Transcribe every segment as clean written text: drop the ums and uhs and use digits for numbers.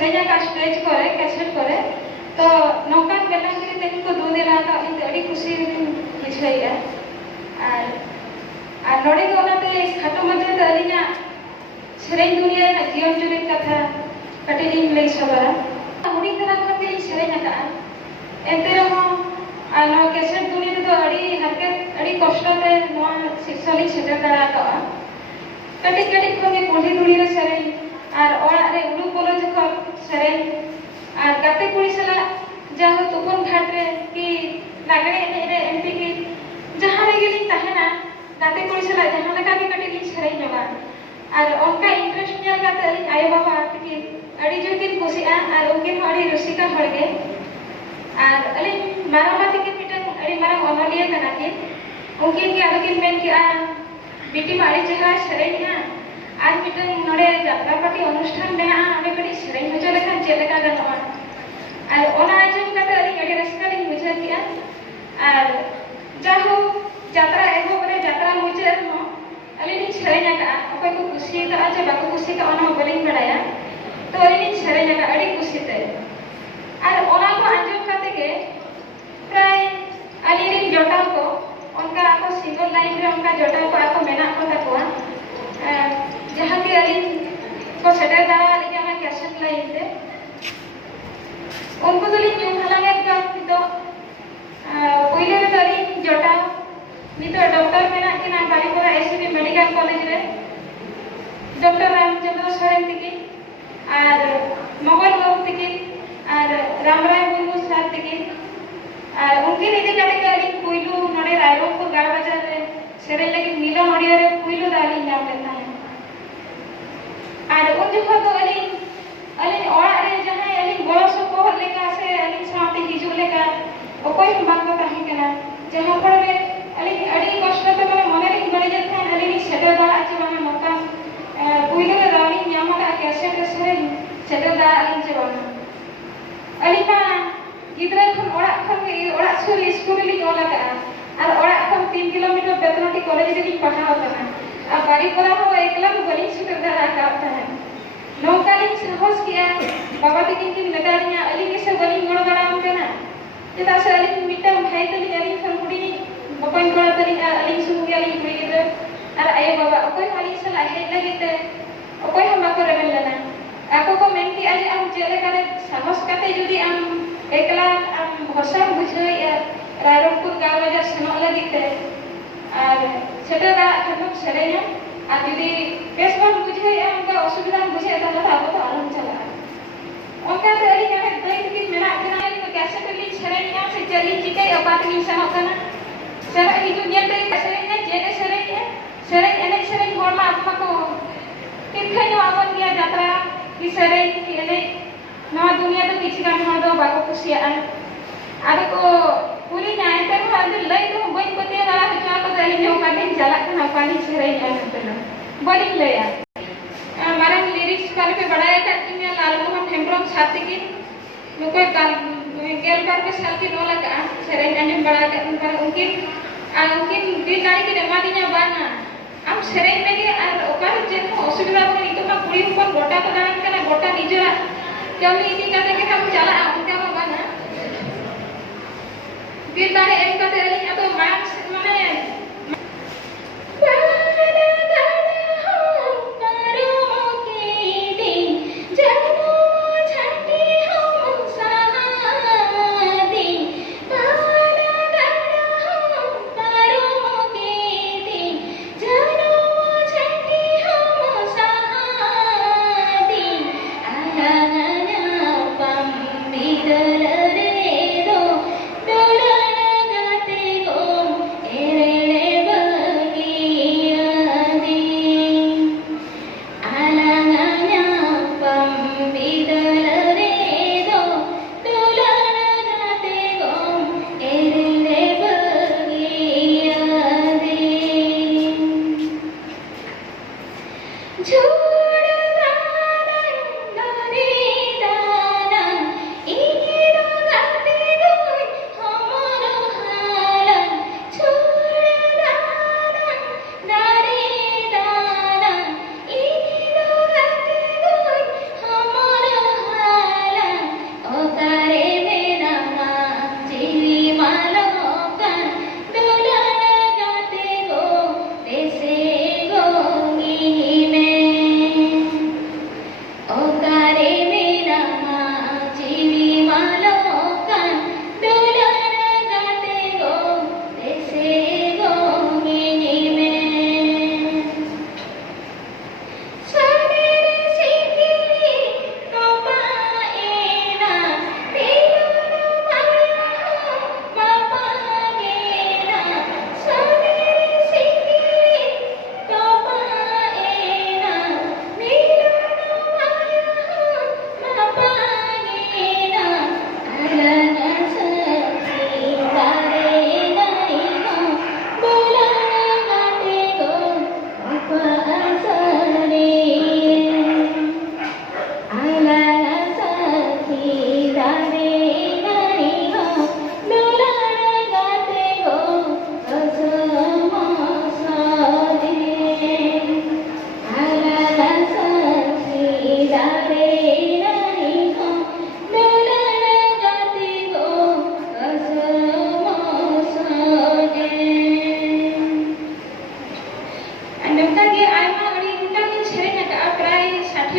Serena का stage करे cassette करे तो नौकान बेला के तेन को दो देला का इन अड़ी खुशी बुझाइया और नोड़े को ओनाते खाटो मजे तो अलिया सेरेन दुनिया ना जीवन जुरित कथा कटिलिंग लई सदरा हुडी करा खते सेरेना का एते रहो नो कैसेट दुनिया तो अड़ी हरकत अड़ी कष्ट ते नो शिक्षाली सेटर दरा का कटी कटी खोगे कोढ़ी दुड़ी रे सेरेन और ओड़ा रे उडू बोलो जखो सेरेन और गाते कुड़ी सला जाहो तुपुन घाट रे कि लागड़े एने रे एमती की जहां रे गेली तहेना गाते कुड़ी सला जहां लगा भी कटी ली सेरेन नगा और उनका इंटरेस्ट नेल गाते अली आयो बाबा की अड़ी जो दिन कुसिया और उनकिन अड़ी रसिका हड़गे और अली मारामाती के मिटन अड़ी मारा अमलिया कना के उनकिन की आदकिन मेन की बीटी मारी चेहरा सेरेन है आज मिटन नोड़े यात्रा पार्टी अनुष्ठान मेना आमे कड़ी सेरेन मजा लेखन चेलेका गनोआ और ओना आजम काते अली अड़ी रस्का लिंग बुझा किया और जाहो यात्रा एगो बरे यात्रा मुझे हो अली नि सेरेन का अकोय को खुशी का आज बाको खुशी का ओना बोलिंग बड़ाया तो अली नि सेरेन का अड़ी खुशी ते और ओना को आजम काते के प्राय अली नि जोटा को उनका आपको सिंगल लाइन रे उनका जोटा को आपको मेना को तकवा जहां के अली को सेटर दावा लिया ना कैसेट लाइन थे उनको तो ली न्यू हलांगे तो पहले रे अली जोटा नी तो डॉक्टर मेना के ना बारी को एसबी मेडिकल कॉलेज रे डॉक्टर रामचंद्र सोरेन तिकी और मोगल बाबू तिकी और रामराय मुर्मू सर तिकी और उनके निधि काटे के अली पुइलू नोड़े रायरंगपुर गाड़ बाजार रे सेरेन लगी नीला नोड़िया रे पुइलू दाली नाम लेता है और उन जगह तो अली ओड़ा रे जहां अली गोड़ सो को लेका से अली साथे हिजु लेका ओकोय बात को कहे केना जहां पर रे अली अड़ी कष्ट तो माने मने रे बने जथे अली सेटर दा आज माने मौका पुइलू रे दाली न्यामा का कैसे से सेटर दा अली जे बना अली का गिद्रा खन ओड़ा खन ओड़ा सुर स्कूल ली ओला का और ओड़ा खन 3 किलोमीटर बेतनटी कॉलेज रे पढ़ाओ तना अब बारी कोला हो एकला को बलिंग सुटर दरा काटता है नौकालिंग साहस किया बाबा तिकिन की लगाड़िया अली के से बलिंग गोड़ गड़ाम केना जेता से अली मिटा भाई तली अली फलकुड़ी बपन गोड़ तली अली सुमुगी अली कुड़ी गिद्रा और आए बाबा ओकोय अली सला हे लगिते ओकोय हम बाको रेबेल लेना आको को मेनती आज हम जेले करे साहस काते जदी हम एकला हम भाषा बुझाई रायरंगपुर गाँव बाजार सेनो लगिते और सेटा दा खतम सेरेना और यदि बेस बात बुझे उनका असुविधा बुझे तो अब तो आलम चला उनका तो अली क्या दई की मेना केना तो कैसे तो ली सेरेना से चली चिके बात नहीं सनो कना सेरा ही दुनिया ते सेरेना जेने सेरेना सेरेन एने सेरेन होरमा आपमा को किखै नो आवन गया यात्रा की सेरेन की एने नवा दुनिया तो किछि गान हो दो बाको खुशिया आदो को पूरी न्याय कर हर लई तो बई पते वाला हटा को दे ने का दिन चला ना पानी सेरेन आनंद बोलिंग लेया हमारा लिरिक्स काल पे बढ़ाया था कि मैं लाल मोहन हेम्ब्रम छाती की मैं कोई काल गेल बार पे साल की नो लगा सेरेन आने बढ़ा कर उनकी दिल गाड़ी की रमा दिया बाना हम सेरेन में के और ओकर जे असुविधा को नी तो मा कुड़ी ऊपर गोटा को दान करना गोटा निजरा कमी इदी करते के हम चला उनका बाना दिल गाड़ी एक करते अली तो मार्क्स माने रे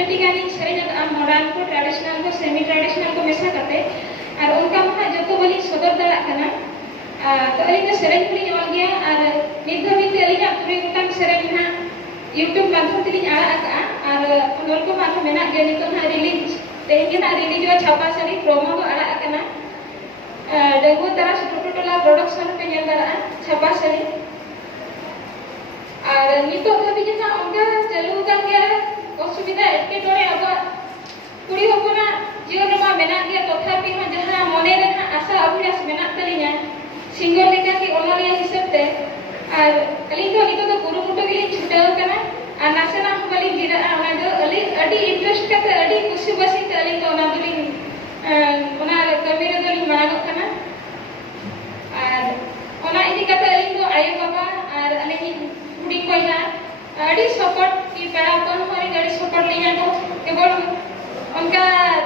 30 गानी सेरेंज मॉडर्न को ट्रेडिशनल को सेमी ट्रेडिशनल को मेसा करते और उनका महा जो बली सदर दड़ा कना तो अली ने सेरेंज को लिया गया और नित धबित अली ना पूरी गोटांग सेरेंज ना यूट्यूब माध्यम ते लिया आड़ा और उनोल को माध्यम मेना गया नितो ना रिलीज तेज ना रिलीज वा छापा सारी प्रोमो को आड़ा कना डेंगू तरह टोटोला प्रोडक्शन पे नेल दड़ा छापा सारी और नितो धबित ना उनका चालू का गया असुविधा एटे टोरे अब कुड़ी होपना जीवन मा मेना गया तथापि हाँ जहाँ मने रे हाँ आशा अभिलाष मेना तलिया सिंगर लेका की ओनलिया हिसाब ते और अली तो गुरुमुटो गिली छुटाव कना और नासेना हमली गिरा ओना दो अली इंटरेस्ट का अली खुशी बसी ते अली तो ओना दुली ओना कमी रे दुली मांगो कना और ओना इदी कते अली तो आयो बाबा और अली कुड़ी कोइना अड़ी सपोर्ट की पेड़ा कोन हरी अड़ी सपोर्ट लिया तो केवल उनका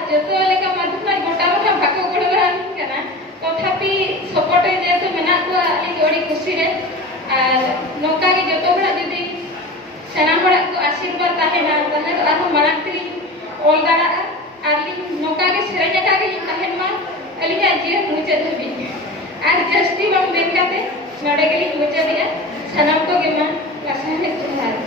जतो लेका माध्यम गोटा गोटा भाको गोड़बान कना तथापि सपोर्ट जे तो मेना को अली जोड़ी खुशी रे और नौका के जतो बड़ा जदी सेना बड़ा को आशीर्वाद ताहेना तहले आरो मानकरी ओल दाड़ा आली नौका के सेरेजा का के ताहेन मा अली का जे मुचे धबी और जस्ती बम बेन काते नडे के मुचे दिया सनम को के मा लासा में